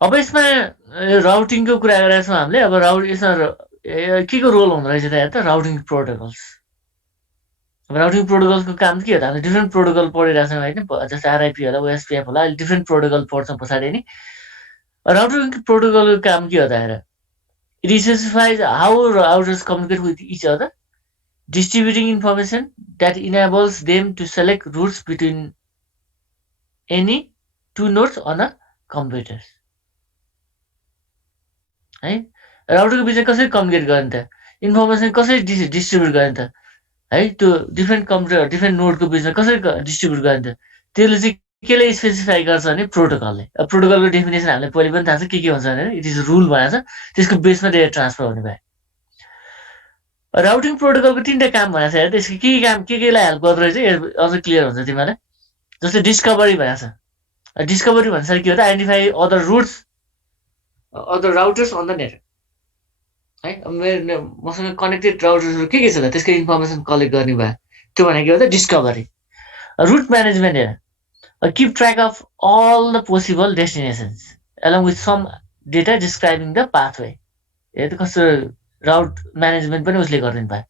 अब यसमा राउटिङको कुरा गरेका छौँ हामीले। अब यसमा के को रोल हुँदो रहेछ त हेर त, राउटिङ प्रोटोकल्स। अब राउटिङ प्रोटोकलको काम के हो त? हामीले डिफ्रेन्ट प्रोटोकल पढिरहेको छौँ होइन, जस्तै आरआइपी होला, ओएसपिएफ होला, अहिले डिफ्रेन्ट प्रोटोकल पढ्छौँ पछाडि नि। राउटिङ प्रोटोकलको काम के हो त हेर, it specifies how routers communicate with each other, distributing information that enables them to select routes between any two nodes on a computer। है, राउटरको बिचमा कसरी कम्युनिकेट गर्ने त, इन्फर्मेसन कसरी डिस्ट्रिब्युट गर्ने त, है, त्यो डिफ्रेन्ट कम्प्युटर डिफ्रेन्ट नोडको बिचमा कसरी डिस्ट्रिब्युट गर्ने त, त्यसले चाहिँ केले स्पेसिफाई गर्छ भने प्रोटोकलले। अब प्रोटोकलको डेफिनेसन हामीलाई पहिले पनि थाहा छ के हुन्छ भने इट इज रुल भनेको छ, त्यसको बेसमा डेटा ट्रान्सफर हुने भयो। राउटिङ प्रोटोकलको तिनवटा काम भनेको छ, त्यसको के काम केलाई हेल्प गर्दो रहेछ अझ क्लियर हुन्छ तिमीलाई। जस्तै डिस्कभरी भनेको छ, डिस्कभरी भन्नाले के हो त, identify other routes other routers on the network, है। अब मसँग कनेक्टेड राउटर्सहरू के छ त, त्यसको इन्फर्मेसन कलेक्ट गर्ने भयो, त्यो भनेको के हो त डिस्कभरी। रुट म्यानेजमेन्ट हेर, keep track of all the possible destinations along with some data describing the pathway. हेर त कस्तो राउट म्यानेजमेन्ट पनि उसले गरिदिनु भयो,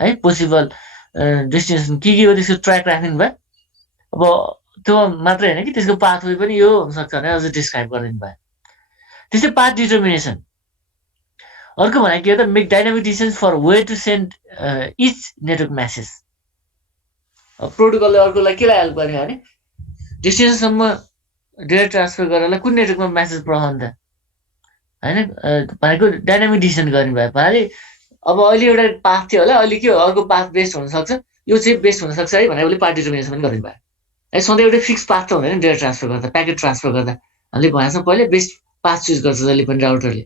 है। पोसिबल डेस्टिनेसन के हो त्यसको ट्र्याक राखिदिनु भयो। अब त्यो मात्रै होइन कि त्यसको पाथवे पनि यो हुनसक्छ भने अझ डिस्क्राइब गरिदिनु भयो। त्यस्तै पाथ डिटर्मिनेसन, अर्को भनेको के हो त, make dynamic decisions for way to send each network message. प्रोटोकलले अर्कोलाई केलाई हेल्प गर्ने भने डेस्टिनेसनसम्म डेटा ट्रान्सफर गरेरलाई कुन नेटवर्कमा म्यासेज पठाउने त, होइन, भनेको डाइनामिक डिसिजन गर्ने भयो भन्नाले अब अहिले एउटा पाथ थियो होला, अहिले के हो अर्को पाथ बेस्ट हुनसक्छ, यो चाहिँ बेस्ट हुनसक्छ है भनेर उसले पाथ डिटर्मिनेसन पनि गरिदिनु भयो। है, सधैँ एउटै फिक्स पाथ त हुँदैन डेटा ट्रान्सफर गर्दा, प्याकेट ट्रान्सफर गर्दा हामीले भनेको छ पहिले बेस्ट पाथ चुज गर्छ जहिले पनि राउटरले,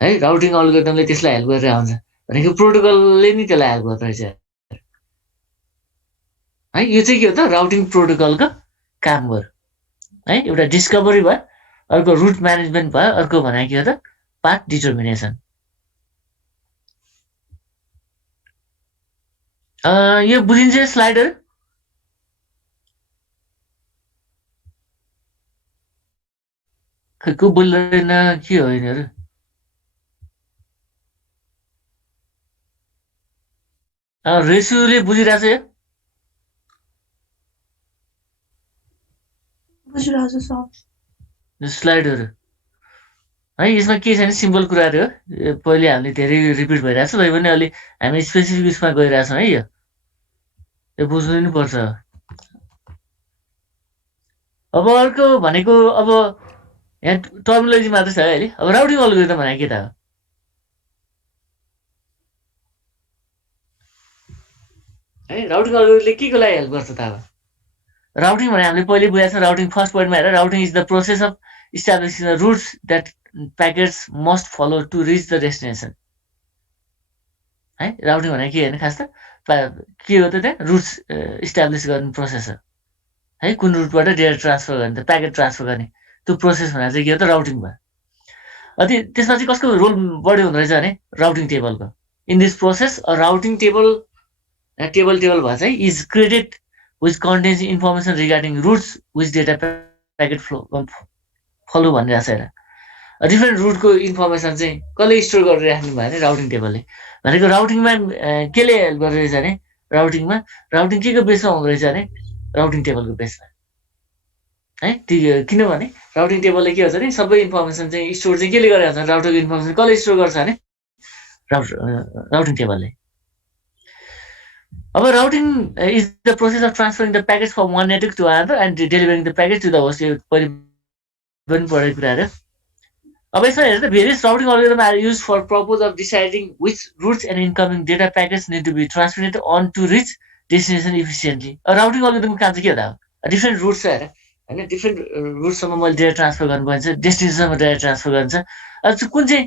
है। राउटिङ अल्गोरिदमले त्यसलाई हेल्प गरेर हुन्छ भनेको प्रोटोकलले नि त्यसलाई हेल्प गर्दो रहेछ, है। यो चाहिँ के हो त, राउटिङ प्रोटोकलको काम गर्यो, है। एउटा डिस्कभरी भयो, अर्को रुट म्यानेजमेन्ट भयो, अर्को भनेको के हो त पाथ डिटर्मिनेसन। यो बुझिन्छ स्लाइडहरू? खै को बोल्दैन के हो यिनीहरू? रेसुले बुझिरहेको छ यो बुझिरहेको छ स्लाइडहरू, है। यसमा के छैन, सिम्पल कुराहरू हो, पहिले हामीले धेरै रिपिट भइरहेको छ, तै पनि अलि हामी स्पेसिफिक उसमा गइरहेछौँ है, यो बुझ्नु नि पर्छ। अब अर्को भनेको अब यहाँ टर्मिनोलोजी मात्रै छ है अहिले। अब राउटिङ अल्गोरिदम भनेको के त हो, है। राउटिङ अल्गोरिदमले के को लागि हेल्प गर्छ त? अब राउटिङ भने हामीले पहिले बुझाएको छ, राउटिङ फर्स्ट पोइन्टमा हेर, routing is the process of establishing the routes that packets must follow to reach the destination, है। राउटिङ भनेको के होइन खास त, के हो त त्यहाँ रुट्स इस्टाब्लिस गर्ने प्रोसेस हो, है। कुन रुटबाट डेटा ट्रान्सफर गर्ने त, प्याकेट ट्रान्सफर गर्ने त्यो प्रोसेस भनेर चाहिँ के हो त राउटिङ भयो। त्यसमा चाहिँ कसको रोल बढी हुँदो रहेछ भने राउटिङ टेबलको। In this process routing table भए चाहिँ is created which contains information regarding routes which data packet follow भनिरहेको छ हेर। डिफ्रेन्ट रुटको इन्फर्मेसन चाहिँ कसले स्टोर गरेर राख्नु भयो भने राउटिङ टेबलले। भनेको राउटिङमा केले हेल्प गर्दो रहेछ भने राउटिङ के को बेसमा हुँदो रहेछ भने राउटिङ टेबलको बेसमा, है। किनभने राउटिङ टेबलले के हुन्छ भने सबै इन्फर्मेसन चाहिँ स्टोर चाहिँ केले गरेर हुन्छ, राउटरको इन्फर्मेसन कसले स्टोर गर्छ भने राउटिङ टेबलले। अब routing is the process of transferring the package from one network to another and delivering the package to the host. यो पहिले पनि पढेको कुराहरू। अब यसमा हेर्दा various routing algorithm are use for purpose of deciding which routes and incoming data package need to be transmitted on to reach destination efficiently. Routing अल्गोरिदमको काम चाहिँ के हो त, डिफ्रेन्ट रुट्स छ हेर, होइन। डिफ्रेन्ट रुटसम्म मैले डेटा ट्रान्सफर गर्नुपर्ने छ, डेस्टिनेसनमा डेटा ट्रान्सफर गर्नु छ, कुन चाहिँ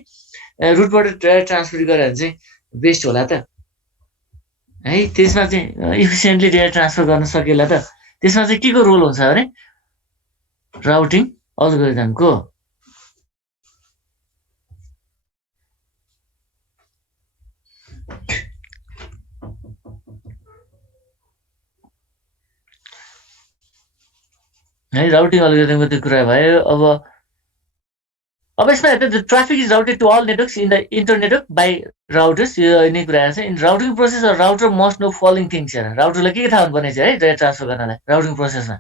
रुटबाट डेटा ट्रान्सफर गरेर भने चाहिँ बेस्ट होला त, है। त्यसमा चाहिँ इफिसियन्टली डेटा ट्रान्सफर गर्न सकिएला त, त्यसमा चाहिँ के को रोल हुन्छ भने राउटिङ अल्गोरिदमको। है, राउटिङ अल्गोरिदमको त्यो कुरा भयो। अब अब यसमा हेर्दा the traffic is routed to all networks in the internetwork by routers. यो यिनै कुरा छ। In routing process router must know following things. हेर राउटरलाई के थाहा हुनुपर्ने छ है डेटा ट्रान्सफर गर्नलाई राउटिङ प्रोसेसमा।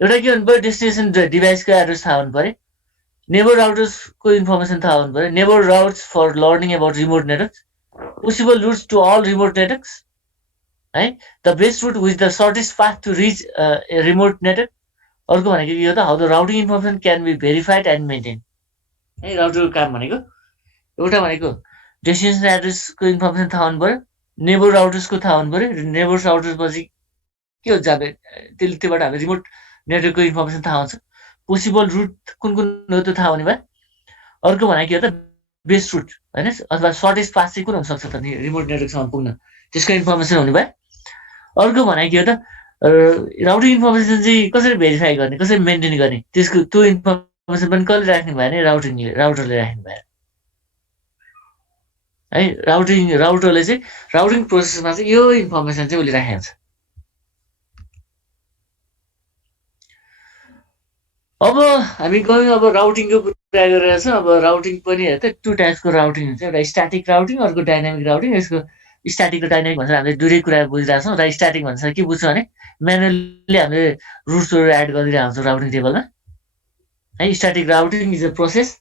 एउटा के हुनु पऱ्यो, डेस्टिनेसन डिभाइसको एड्रेस थाहा हुनु पऱ्यो, नेबर राउटर्सको इन्फर्मेसन थाहा हुनु पऱ्यो, neighbour routes for learning about remote networks, possible routes to all remote networks है, the best route with the shortest path to reach a remote network. अर्को भनेको के हो त, how the routing information can be verified and maintain है। राउटरको काम भनेको एउटा भनेको डेस्टिनेसन एड्रेसको इन्फर्मेसन थाहा हुनु पऱ्यो, नेबर राउटर्सको थाहा हुनु पऱ्यो, नेबर राउटर्स पछि के हुन्छ जाँदै त्योबाट हामीले रिमोट नेटवर्कको इन्फर्मेसन थाहा हुन्छ, पोसिबल रुट कुन कुन हो त्यो थाहा हुने भयो। अर्को भनेको के हो त, बेस्ट रुट होइन, अथवा सर्टेस्ट पाथ चाहिँ कुन हुनसक्छ त रिमोट नेटवर्कसम्म पुग्न, त्यसको इन्फर्मेसन हुने भयो। अर्को भनेको के हो त, राउटिङ इन्फर्मेसन चाहिँ कसरी भेरिफाई गर्ने, कसरी मेन्टेन गर्ने, त्यसको त्यो इन्फर्मेसन पनि कसले राख्ने भयो भने राउटरले राख्ने भयो है। राउटरले चाहिँ राउटिङ प्रोसेसमा चाहिँ यो इन्फर्मेसन चाहिँ उसले राखेको छ। अब हामी गयौँ अब राउटिङको कुरा गरेर छौँ। अब राउटिङ पनि हेर्दा टु टाइप्सको राउटिङ हुन्छ, एउटा स्ट्याटिक राउटिङ, अर्को डाइनामिक राउटिङ। यसको स्ट्याटिक र डाइनामिक भनेर हामीले दुइटै कुरा बुझिरहेको छौँ। र स्ट्याटिक भन्छ के बुझ्छौँ भने म्यानुअली हामीले रुट्सहरू एड गरिरहेको हुन्छौँ राउटिङ टेबलमा है। Static routing is a process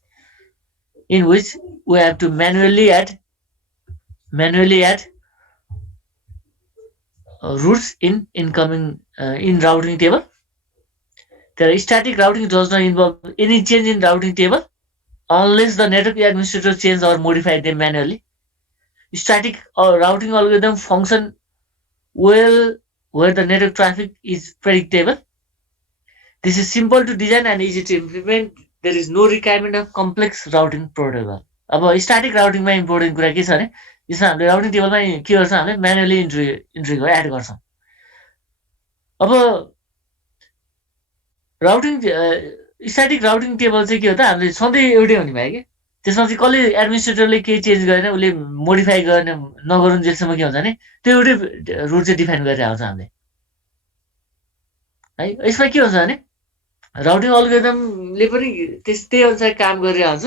in which we have to manually add routes in incoming in routing table. The static routing does not involve any change in routing table unless the network administrator change or modify them manually. Static routing algorithm function well where the network traffic is predictable. This is simple to design and easy to implement. There is no requirement of complex routing protocol. अब static राउटिङमा important कुरा के छ भने यसमा हामीले routing टेबलमा के गर्छौँ, हामीले म्यानुअली इन्ट्री गरेर एड गर्छौँ। अब राउटिङ स्ट्याटिक राउटिङ टेबल चाहिँ के हो त, हामीले सधैँ एउटै हुने भयो कि त्यसमा चाहिँ कसले एडमिनिस्ट्रेटरले केही चेन्ज गरेन, उसले मोडिफाई गर्ने नगरुन् जेलसम्म के हुन्छ भने त्यो एउटै रुट चाहिँ डिफाइन गरेर आउँछ हामीले है। यसमा के हुन्छ भने राउटिङ अल्गोरिदमले पनि त्यही अनुसार काम गरेर आउँछ।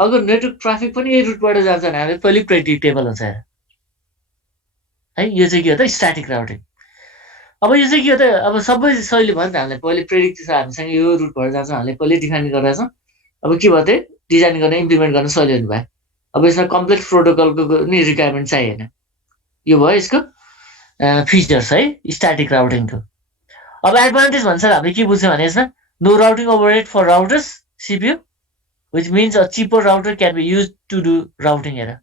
अगर नेटवर्क ट्राफिक पनि यही रुटबाट जान्छ भने हामीले पहिले प्रेडिक्टेबल हुन्छ है। यो चाहिँ के हो त स्ट्याटिक राउटिङ। अब यो चाहिँ के हो त, अब सबै सहिले भयो नि त, हामीले पहिले प्रेडिक्ट छ हामीसँग यो रुटबाट जान्छ, हामीले पहिले डिफाइन गरेर छौँ। अब के भयो त, डिजाइन गर्न इम्प्लिमेन्ट गर्न सहिले हुनु भयो। अब यसमा कम्प्लेक्स प्रोटोकलको नि रिक्वायरमेन्ट चाहिएन। यो भयो यसको फिचर्स है स्ट्याटिक राउटिङको। अब एडभान्टेज भन्छ हामीले के बुझ्छौँ भने यसमा no routing overhead for routers CPU which means a cheaper router can be use to do routing. हेर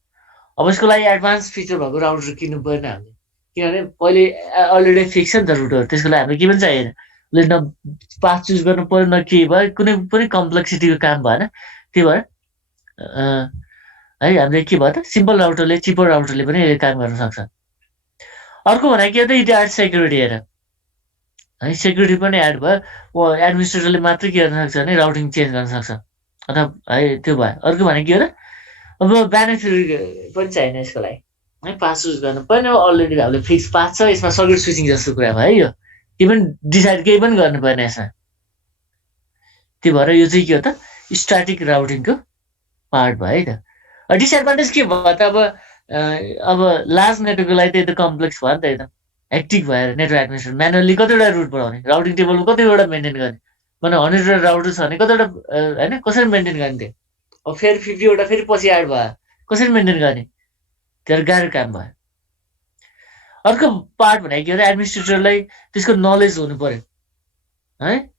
अब यसको लागि एडभान्स फिचर भएको राउटर किन्नु परेन हामीले, किनभने पहिले अलरेडी फिक्स छ नि त रुटहरू, त्यसको लागि हामीले के पनि चाहिएन। उसले न पाथ चुज गर्नु पऱ्यो न के भयो, कुनै पनि कम्प्लेक्सिटीको काम भएन। त्यही भएर है हामीले के भयो त सिम्पल राउटरले चिपर राउटरले पनि यसले काम गर्न सक्छ। अर्को भनेको के हो त, इट एड सेक्युरिटी। हेर है सेक्युरिटी पनि एड भयो, एडमिनिस्ट्रेटरले मात्रै के गर्न सक्छ भने राउटिङ चेन्ज गर्न सक्छ अथवा है त्यो भयो। अर्को भनेको के हो त, अब बेनिफिट पनि चाहिएन यसको लागि है, पास चुज गर्नु पर्ने अलरेडी हामीले फिक्स पास छ। यसमा सर्किट स्विचिङ जस्तो कुरा भयो है, यो केही पनि डिसाइड केही पनि गर्नु पर्ने यसमा। त्यही भएर यो चाहिँ के हो त स्ट्याटिक राउटिङको पार्ट भयो है त। डिसएडभान्टेज के भयो त, अब लार्ज नेटवर्कको लागि त्यही त कम्प्लेक्स भयो नि त, एकदम हेक्टिक भएर नेटवर्क एडमिनिस्ट्रेसन म्यानुअली कतिवटा रुट बनाउने, राउटिङ टेबलमा कतिवटा मेन्टेन गर्ने, भने 100वटा राउटर छ भने कतिवटा होइन कसरी मेन्टेन गर्ने थियो। अब फेरि 50वटा फेरि पछि एड भयो, कसरी मेन्टेन गर्ने, त्यो गाह्रो काम भयो। अर्को पार्ट भनेको के हो, एडमिनिस्ट्रेटरलाई त्यसको नलेज हुनु पर्यो है।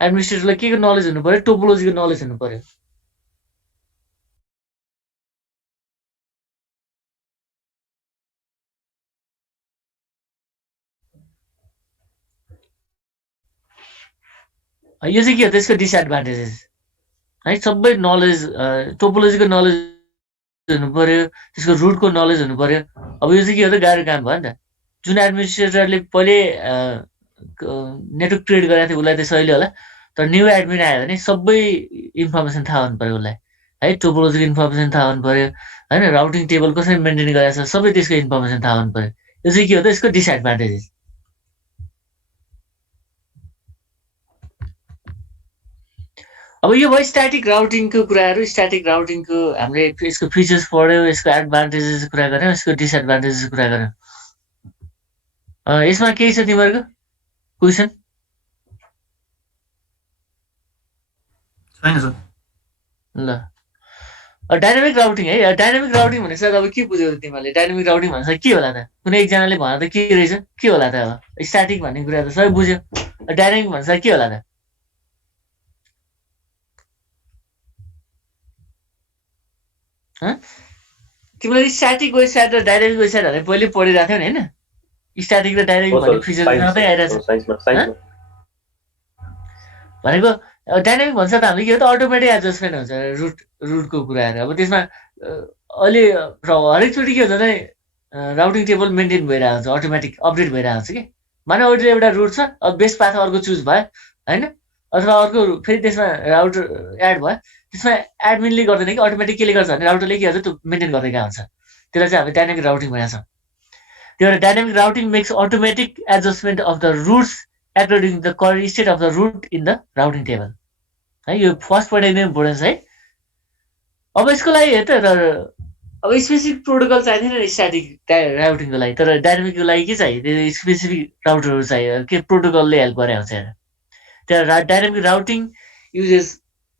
एडमिनिस्ट्रेटरलाई के को नलेज हुनु पर्यो, टोपोलोजीको नलेज हुनु पर्यो। यो चाहिँ के हो त्यसको डिसएडभान्टेजेस है, सबै नलेज टोपोलोजीको नलेज हुनु पर्यो, त्यसको रुटको नलेज हुनु पर्यो। अब यो चाहिँ के हो त गाह्रो काम भयो नि त। जुन एडमिनिस्ट्रेटरले पहिले नेटवर्क क्रिएट गरेको थियो उसलाई त सहिले होला, तर न्यू एडमिन आयो भने सबै इन्फर्मेसन थाहा हुनु पर्यो उसलाई है, टोपोलोजीको इन्फर्मेसन थाहा हुनु पर्यो होइन, राउटिङ टेबल कसरी मेन्टेन गरेको छ सबै त्यसको इन्फर्मेसन थाहा हुनु पर्यो। यो चाहिँ के हो त यसको डिसएडभान्टेजेस। अब यो भयो स्ट्याटिक राउटिङको कुराहरू। स्ट्याटिक राउटिङको हामीले यसको फिचर्स पढ्यौँ, यसको एडभान्टेजेस कुरा गऱ्यौँ, यसको डिसएडभान्टेजेस कुरा गऱ्यौँ। यसमा केही छ तिमीहरूको क्वेसन? छैन सर। ल डाइनामिक राउटिङ है। डाइनामिक राउटिङ भने सायद अब के बुझ्यौ तिमीहरूले? डाइनामिक राउटिङ भने के होला त? कुनै एकजनाले भने त के रहेछ, के होला त? अब स्ट्याटिक भन्ने कुरा त सबै बुझ्यो, डाइनामिक भने के होला त? तिमीले स्ट्याटिक वेबसाइट र डाइनामिक वेबसाइट भने पहिले पढिरहेको थियौ नि होइन? स्ट्याटिक र डाइनामिक भन्ने फिचर मात्रै आइरहेको छ भनेको। डाइनामिक भन्छ त हामीले के हो त, अटोमेटिक एडजस्टमेन्ट हुन्छ रुटको कुराहरू। अब त्यसमा अहिले हरेकचोटि के हुन्छ भने राउटिङ टेबल मेन्टेन भइरहेको हुन्छ, अटोमेटिक अपडेट भइरहेको हुन्छ कि। माने अहिले एउटा रुट छ, अब बेस्ट पाथ अर्को चुज भयो होइन, अथवा अर्को फेरि त्यसमा राउटर एड भयो, त्यसमा एडमिनले गर्दैन कि अटोमेटिक केले गर्छ भने राउटरले के गर्छ त्यो मेन्टेन गर्दै गएको हुन्छ। त्यसलाई चाहिँ हामीले डाइनामिक राउटिङ भनेको छ। त्यो भएर dynamic routing makes automatic adjustment of the roots according to the current state of the root in the routing table है। यो फर्स्ट पोइन्ट एकदम इम्पोर्टेन्ट छ है। अब यसको लागि हेर त, अब स्पेसिफिक प्रोटोकल चाहिँदैन स्ट्याटिक राउटिङको लागि, तर डाइनामिकको लागि के चाहियो? त्यो स्पेसिफिक राउटरहरू चाहियो, के प्रोटोकलले हेल्प गरे हुन्छ हेर। त्यहाँ dynamic routing uses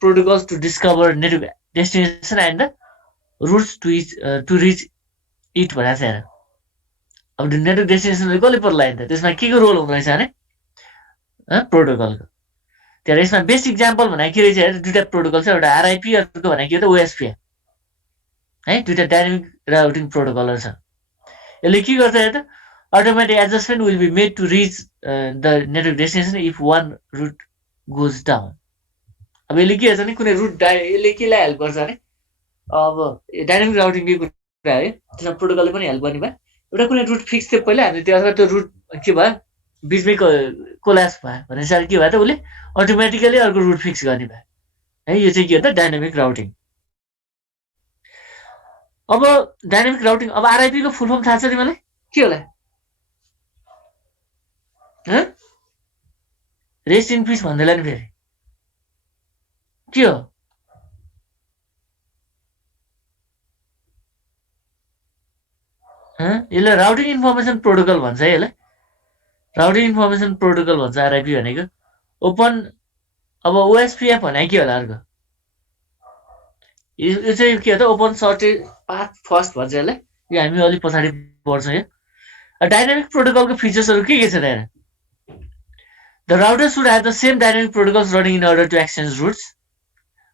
protocols to discover network destination and the routes to reach it भनेको छ हेर। अब नेटवर्क डेस्टिनेसन कसले पत्ता लाग्यो त? त्यसमा के को रोल हुँदो रहेछ भने प्रोटोकलको। त्यहाँ यसमा बेस्ट इक्जाम्पल भनेको के रहेछ हेर, दुईवटा प्रोटोकल छ, एउटा आरआइपी, अर्को भनेको के हो त ओएसपी है। दुईवटा डाइनामिक राउटिङ प्रोटोकलहरू छ। यसले के गर्छ हेर त, automatic adjustment will be made to reach the network destination if one route goes down. अब यसले के गर्छ भने कुनै रुट यसले केलाई हेल्प गर्छ भने, अब डाइनामिक राउटिङकै कुरा है, त्यसमा प्रोटोकलले पनि हेल्प गर्ने भयो। एउटा कुनै रुट फिक्स थियो पहिला, हामीले त्यो अथवा त्यो रुट के भयो बिचमै कोल्याप्स भयो भने चाहिँ के भयो त, उसले अटोमेटिकली अर्को रुट फिक्स गर्ने भयो है। यो चाहिँ के हो त डाइनामिक राउटिङ। अब डाइनामिक राउटिङ, अब आरआइपी को फुल फर्म थाहा छ तिमीलाई के होला? रेस्ट इन पिस भन्दैला नि फेरि के हो? यसलाई राउटिङ इन्फर्मेसन प्रोटोकल भन्छ है। यसलाई राउटिङ इन्फर्मेसन प्रोटोकल भन्छ आरआइपी भनेको। ओपन अब ओएसपीएफ भने के होला अर्को? यो चाहिँ के हो त, ओपन सर्टेड पाथ फर्स्ट भन्छ यसलाई। यो हामी अलिक पछाडि पढ्छौँ। यो डाइनामिक प्रोटोकलको फिचर्सहरू के छ त हेर। The router should have the same dynamic protocols running in order to exchange routes.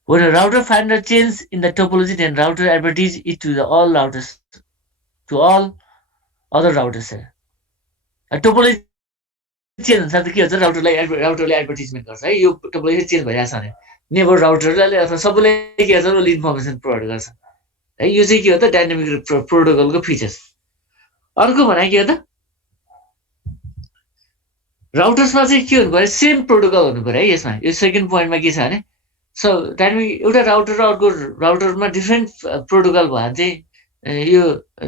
When a router finds a change in the topology, then router advertise it to all routers, to all other routers. Topology change हुन्छ त के हुन्छ, राउटरले advertisement गर्छ है, यो topology change भइरहेछ भने neighbour राउटरले अथवा सबैले के गर्छ, उसले इन्फर्मेसन प्रोभाइड गर्छ है। यो चाहिँ के हो त डाइनामिक प्रोटोकलको फिचर्स। अर्को भने के हो त, राउटर्समा चाहिँ के हुनु पर्यो, सेम प्रोटोकल हुनु पर्यो है। यसमा यो सेकेन्ड पोइन्टमा के छ भने, डाइनामिक एउटा राउटर र अर्को राउटरमा डिफ्रेन्ट प्रोटोकल भयो भने चाहिँ यो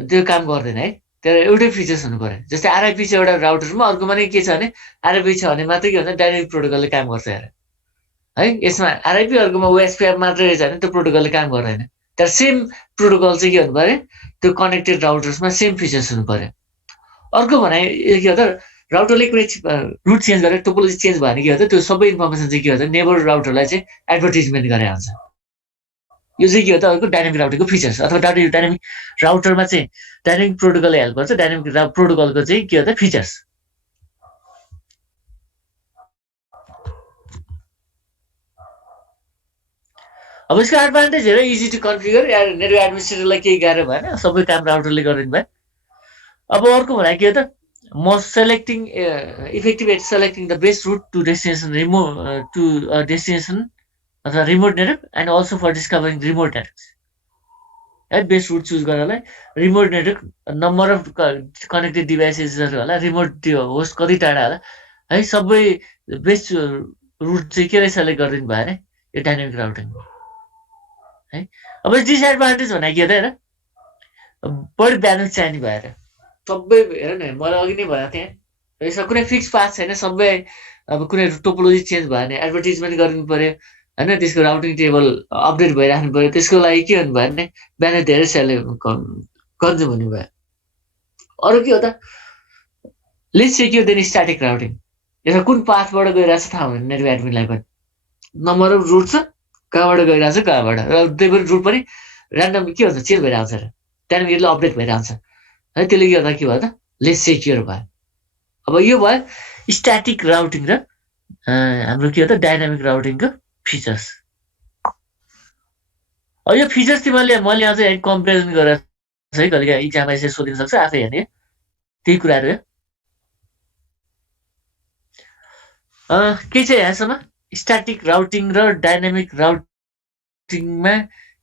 त्यो काम गर्दैन है। तर एउटै फिचर्स हुनु पर्यो। जस्तै आरआइपी छ एउटा राउटरमा, अर्कोमा नै के छ भने आरआइपी छ भने मात्रै के हुन्छ डाइनामिक प्रोटोकलले काम गर्छ हेर है। यसमा आरआइपी अर्कोमा ओएसपी मात्रै रहेछ भने त्यो प्रोटोकलले काम गर्दैन। तर सेम प्रोटोकल चाहिँ के हुनु पर्यो, त्यो कनेक्टेड राउटर्समा सेम फिचर्स हुनु पर्यो। अर्को भने के हो त, राउटरले कुनै रुट चेन्ज गरेर टोपोलोजी चेन्ज भयो भने के हो त, त्यो सबै इन्फर्मेसन चाहिँ के हुन्छ नेबर राउटरलाई चाहिँ एडभर्टिजमेन्ट गरे हुन्छ। यो चाहिँ के हो त अर्को डाइनामिक राउटिङको फिचर्स। अथवा डाइनामिक राउटरमा चाहिँ डाइनामिक प्रोटोकलले हेल्प गर्छ। डाइनामिक प्रोटोकलको चाहिँ के हो त फिचर्स। अब यसको एडभान्टेज हेर, इजी टु कन्फिगर, नेटवर्क एडमिनिस्ट्रेटरलाई केही गाह्रो भएन, सबै काम राउटरले गरिदिनु भयो। अब अर्को भने के हो त, selecting effective at selecting the best route to destination destination अथवा remote network and also for discovering remote networks है। बेस्ट रुट चुज गर्नलाई remote network, number of connected डिभाइसेसहरू होला, रिमोट त्यो होस्ट कति टाढा होला है, सबै बेस्ट रुट चाहिँ के सेलेक्ट गरिदिनु भयो अरे यो डाइनामिक राउटिङ है। अब डिसएडभान्टेज भने के त हेर, बढी ब्यालेन्स चाहिने भएर सबै हेर न, मैले अघि नै भनेको थिएँ यसमा कुनै फिक्स पाथ छैन। सबै अब कुनै टोपोलोजी चेन्ज भयो भने एडभर्टिजमेन्ट गर्नु पर्यो, हैन त्यसको राउटिङ टेबल अपडेट भइराख्नु पर्यो त्यसको लागि के गर्नु भयो भने बिहान धेरै सेल कन्ज्युम हुने भयो अरू के हो त less secure than static routing यसमा कुन पाथबाट गइरहेछ थाहा हुँदैन नेटवर्क एडमिनलाई पनि नम्बर अफ रुट छ कहाँबाट गइरहेछ कहाँबाट र त्यही पनि रुट पनि ऱ्यान्डम के हुन्छ चेन्ज भइरहेको छ र त्यहाँदेखि यसले अपडेट भइरहन्छ है त्यसले गर्दा के भयो त लेस सेक्युर भयो अब यो भयो स्ट्याटिक राउटिङ र हाम्रो के हो त डाइनामिक राउटिङको फिचर्स अब यो फिचर्स तिमीहरूले मैले अझै कम्पेरिजन गरेर है कहिले इक्जाममा यसरी सोधिन सक्छ आफै हेर्ने त्यही कुराहरू के चाहिँ यहाँसम्म स्ट्याटिक राउटिङ र डाइनामिक राउटिङमा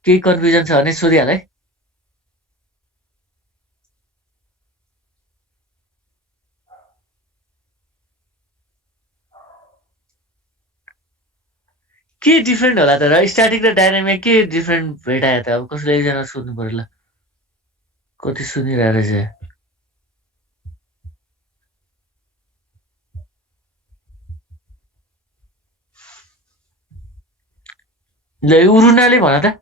केही कन्फ्युजन छ भने सोधिहाल है के डिफ्रेन्ट होला त र स्ट्याटिक र डाइनामिक के डिफ्रेन्ट भेटायो त अब कसैले एकजना सोध्नु पर्यो ल कति सुनिरहेको रहेछ ल उरुनाले भन त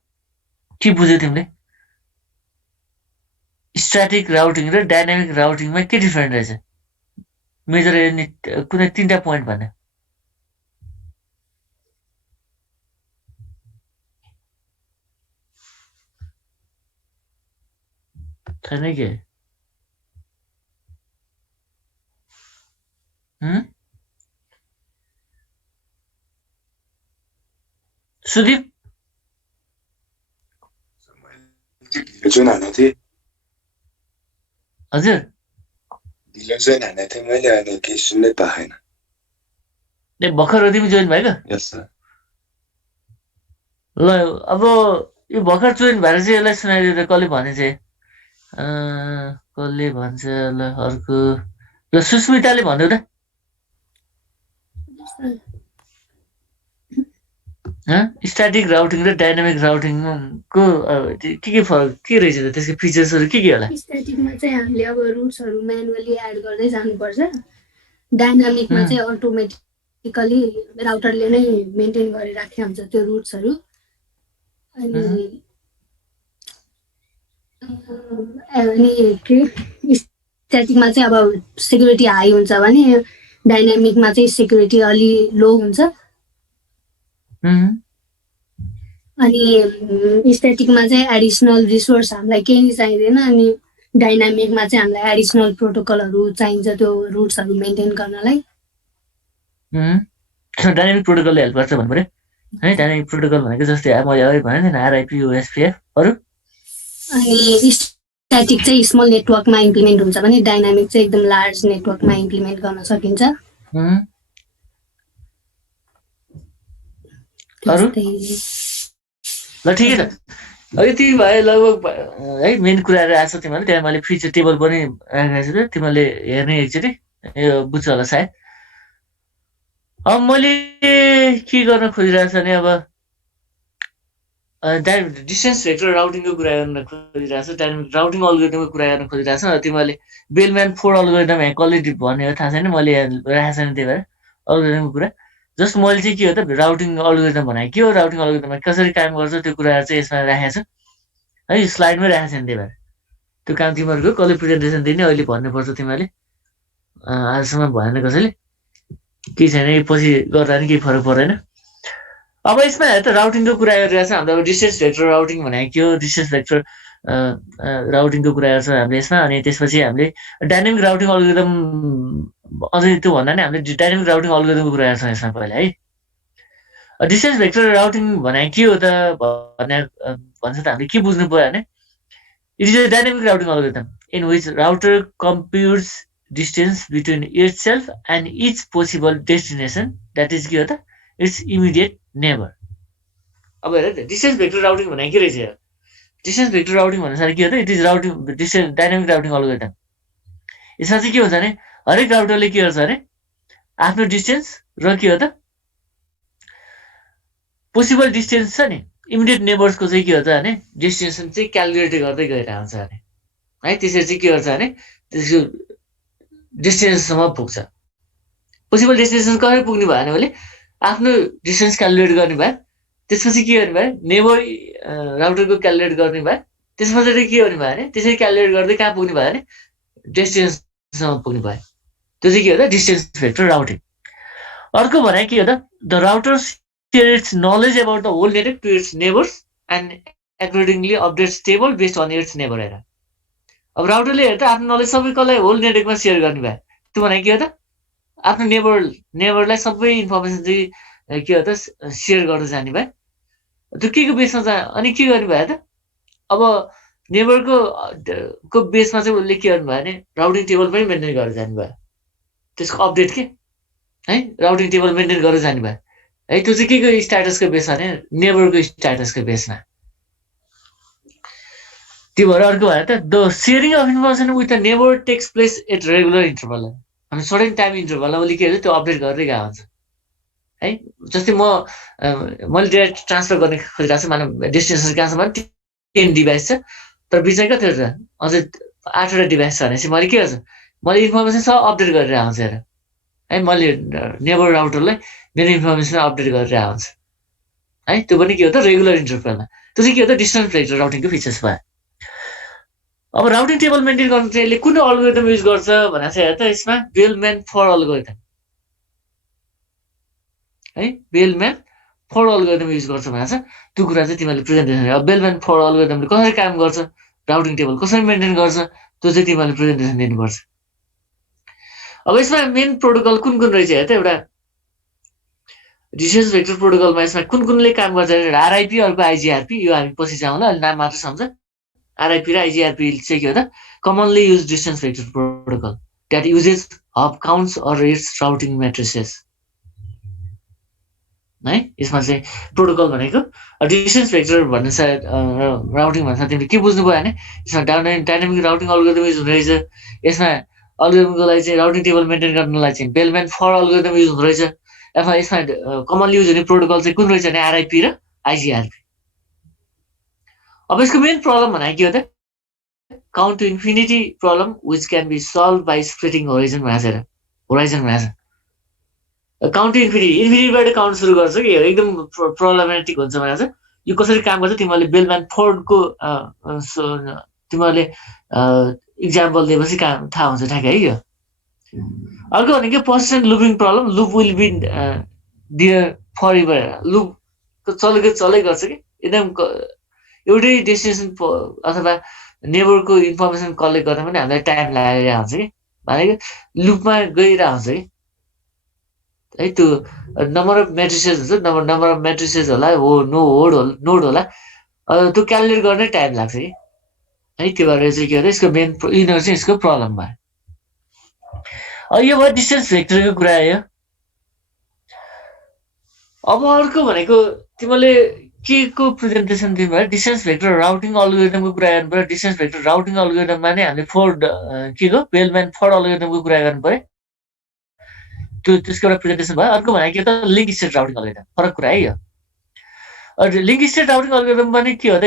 के बुझ्यौ तिमीले स्ट्याटिक राउटिङ र डाइनामिक राउटिङमा के डिफ्रेन्ट रहेछ मेजर कुनै 3टा पोइन्ट भन्ने छैन के सुदीप जुन हानेको थिएँ हजुर ढिलो जोइन हानेको थिएँ मैले अनि केही सुन्नै पाएन भर्खर तिमी जोइन भएको यस सर ल अब यो भर्खर जोइन भएर चाहिँ यसलाई सुनाइदियो त कसले भने चाहिँ कसले भन्छ ल अर्को ल सुस्मिताले भन्यो त स्ट्याटिक राउटिङ र डाइनामिक राउटिङको के फरक के रहेछ त त्यसको फिचर्सहरू के होला स्ट्याटिकमा चाहिँ हामीले अब रुट्सहरू म्यानुअली एड गर्दै जानुपर्छ डाइनामिकमा चाहिँ अटोमेटिकली राउटरले नै मेन्टेन गरिराखेको हुन्छ त्यो रुट्सहरू अनि के स्ट्याटिकमा चाहिँ अब सेक्युरिटी हाई हुन्छ भने डाइनामिकमा चाहिँ सेक्युरिटी अलि लो हुन्छ अनि स्ट्याटिकमा चाहिँ एडिसनल रिसोर्स हामीलाई केही चाहिँदैन अनि डाइनामिकमा चाहिँ हामीलाई एडिसनल प्रोटोकलहरू चाहिन्छ त्यो रुट्सहरू मेन्टेन गर्नलाई डाइनामिक प्रोटोकलले हेल्प गर्छ भन्नु पर्यो है डाइनामिक प्रोटोकल भनेको जस्तै मैले अघि भने नि आरआइपी ओएसपीएफ अरू अनि स्ट्याटिक चाहिँ स्मल नेटवर्कमा इम्प्लिमेन्ट हुन्छ भने डाइनामिक चाहिँ एकदम लार्ज नेटवर्कमा इम्प्लिमेन्ट गर्न सकिन्छ अरू ल ठिकै छ यति भयो लगभग है मेन कुराहरू आएको छ तिमीहरूले त्यहाँ मैले फिचर टेबल पनि राखेको छु तिमीहरूले हेर्ने एकचोटि यो बुझ्छ होला सायद अब मैले के गर्न खोजिरहेको छु भने अब डिस्टेन्स भेक्टर राउटिङको कुरा गर्न खोजिरहेको छु डाइनामिक राउटिङ अल्गोरिदमको कुरा गर्न खोजिरहेको छु तिमीहरूले बेलम्यान फोर्ड अल्गोरिदम यहाँ कसले भन्ने हो थाहा छैन मैले राखेको छैन त्यही भएर अल्गोरिदमको कुरा जस्ट मैले चाहिँ के हो त राउटिङ अल्गोरिदम भनेको के हो राउटिङ अल्गोरिदममा कसरी काम गर्छ त्यो कुराहरू चाहिँ यसमा राखेको छु है स्लाइडमै राखेको छैन त्यही भएर त्यो काम तिमीहरूको कसले प्रेजेन्टेसन दिने अहिले भन्नुपर्छ तिमीहरूले आजसम्म भएन कसैले केही छैन पछि गर्दा नि केही फरक पर्दैन अब यसमा हेर त राउटिङको कुरा गरिरहेको छ हाम्रो डिस्टेन्स भेक्टर राउटिङ भनेको के हो डिस्टेन्स भेक्टर राउटिङको कुरा गर्छ हामीले यसमा अनि त्यसपछि हामीले डाइनामिक राउटिङ अल्गोरिदम अझै त्यो भन्दा नि हामीले डाइनामिक राउटिङ अल्गोरिदमको कुरा गर्छौँ यसमा पहिला है डिस्टेन्स भेक्टर राउटिङ भनेको के हो त भन्छ त हामीले के बुझ्नु पर्यो भने it is a dynamic routing algorithm in which router computes distance between itself and each possible destination that is के हो त इट्स इमिडिएट नेबर अब हेर त डिस्टेन्स भेक्टर राउटिङ भनेको के रहेछ डिस्टेन्स भेक्टर राउटिङ भन्नुसार के हो त it is routing distance dynamic routing algorithm यसमा चाहिँ के हुन्छ भने हरेक राउटरले के गर्छ भने आफ्नो डिस्टेन्स र के हो त पोसिबल डिस्टेन्स छ नि इमिडिएट नेबर्सको चाहिँ के हुन्छ भने डेस्टिनेसन चाहिँ क्यालकुलेट गर्दै गइरहेको हुन्छ भने है त्यसरी चाहिँ के गर्छ भने त्यसको डेस्टिनेसनसम्म पुग्छ पोसिबल डेस्टिनेसन कसरी पुग्ने भयो भने मैले आफ्नो डिस्टेन्स क्यालकुलेट गर्ने भए त्यसपछि के गर्ने भयो नेबर राउटरको क्यालकुलेट गर्ने भयो त्यसपछि चाहिँ के गर्ने भयो भने त्यसरी क्यालकुलेट गर्दै कहाँ पुग्ने भयो भने डेस्टिनेसनसम्म पुग्ने भयो त्यो चाहिँ के हो त डिस्टेन्स भेक्टर राउटिङ अर्को भने के हो त the router share its knowledge about the whole network to its neighbors and accordingly updates table based on its neighbor हेर अब राउटरले हेर त आफ्नो नलेज सबै कसलाई होल नेटवर्कमा सेयर गर्ने भयो त्यो भने के हो त आफ्नो नेबरलाई सबै इन्फर्मेसन चाहिँ के हो त सेयर गर्दै जाने भयो त्यो के को बेसमा अनि के गर्ने भयो त अब नेबरको बेसमा चाहिँ उसले के गर्नु भयो भने राउटिङ टेबल पनि मेन्टेन गरेर जानु भयो त्यसको अपडेट के है राउटिङ टेबल मेन्टेन गरेर जानु भयो है त्यो चाहिँ के को स्ट्याटसको बेसमा भने नेबरको स्ट्याटसको बेसमा त्यो भएर अर्को भयो त the sharing of information with the neighbour takes place at regular interval अनि सर्टेन टाइम इन्टरभलमा उसले के हुन्छ त्यो अपडेट गर्दै गएको हुन्छ है जस्तै मैले डाइरेक्ट ट्रान्सफर गर्ने खोजिरहेको छु मानव डेस्टिनेसन कहाँसम्म 10 डिभाइस छ तर बिचमा कति छ अझै 8वटा डिभाइस छ भनेपछि मैले के गर्छु मैले इन्फर्मेसन सब अपडेट गरेर आउँछु हेर है मैले नेबर राउटरलाई मेरो इन्फर्मेसन अपडेट गरेर आउँछ है त्यो पनि के हो त रेगुलर इन्टरभलमा त्यो चाहिँ के हो त डिस्टेन्स भेक्टर राउटिङको फिचर्स भयो अब राउटिङ टेबल मेन्टेन गर्न चाहिँ यसले कुन अल्गोरिदम युज गर्छ भनेर चाहिँ हेर त यसमा बेलम्यान फर अल्गोरिदम है बेलम्यान फर अल्गोरिदम युज गर्छ भनेर चाहिँ त्यो कुरा चाहिँ तिमीहरूले प्रेजेन्टेसन अब बेलम्यान फर अल्गोरिदमले कसरी काम गर्छ राउटिङ टेबल कसरी मेन्टेन गर्छ त्यो चाहिँ तिमीहरूले प्रेजेन्टेसन दिनुपर्छ अब यसमा मेन प्रोटोकल कुन रहेछ हेर त एउटा डिस्टेन्स भेक्टर प्रोटोकलमा यसमा कुनले काम गर्छ आरआइपी अर्को आइजिआरपी यो हामी पछि जाउँला अलि नाम मात्र सम्झ आरआइपी र आइजिआरपी चाहिँ के हो त commonly use distance vector protocol that uses hop counts or its routing matrices है यसमा चाहिँ प्रोटोकल भनेको डिस्टेन्स भेक्टर भन्ने सायद राउटिङ भन्दा तिमीले के बुझ्नु भयो भने यसमा डाइनामिक राउटिङ अल्गोरिदम युज हुँदो रहेछ यसमा अल्गोरिदमको लागि चाहिँ राउटिङ टेबल मेन्टेन गर्नलाई चाहिँ बेलम्यान फर अल्गोरिदम युज हुँदो रहेछ यसमा कमनली युज हुने प्रोटोकल चाहिँ कुन रहेछ भने आरआइपी र आइजिआरपी अब यसको मेन प्रब्लम भनेको के हो त count to infinity problem which can be solve by splitting horizon भनेर काउन्ट टु इन्फिनिटीबाट काउन्ट सुरु गर्छ कि एकदम प्रब्लमेटिक हुन्छ भनेर चाहिँ यो कसरी काम गर्छ तिमीहरूले बेलम्यान फोर्डको तिमीहरूले इक्जाम्पल दिएपछि थाहा हुन्छ ठ्याक्कै है यो अर्को भनेको persistent looping problem loop will be there forever loop चलै गर्छ कि एकदम एउटै डेस्टिनेसन अथवा नेबरको इन्फर्मेसन कलेक्ट गर्न पनि हामीलाई टाइम लागेर हुन्छ कि भनेको लुपमा गइरहेको हुन्छ कि है त्यो नम्बर अफ म्याट्रिसेस हुन्छ नम्बर अफ म्याट्रिसेस होला हो नोड होला त्यो क्यालकुलेट गर्नै टाइम लाग्छ कि है त्यो भएर चाहिँ के हो यसको मेन यिनीहरू चाहिँ यसको प्रब्लम भयो यो भयो डिस्टेन्स भेक्टरको कुरा आयो अब अर्को भनेको तिमीले के को प्रेजेन्टेसन दिनु भयो डिस्टेन्स भेक्टर राउटिङ अल्गोरिदमको कुरा गर्नु पर्यो डिस्टेन्स भेक्टर राउटिङ अल्गोरिदममा नै हामीले के को बेलम्यान फर अल्गोरिदमको कुरा गर्नु पर्यो त्यसको एउटा प्रेजेन्टेसन भयो अर्को भनेको के त लिङ्क स्टेट राउटिङ अल्गोरिदम फरक कुरा है यो लिङ्क स्टेट राउटिङ अल्गोरिदम पनि के हो त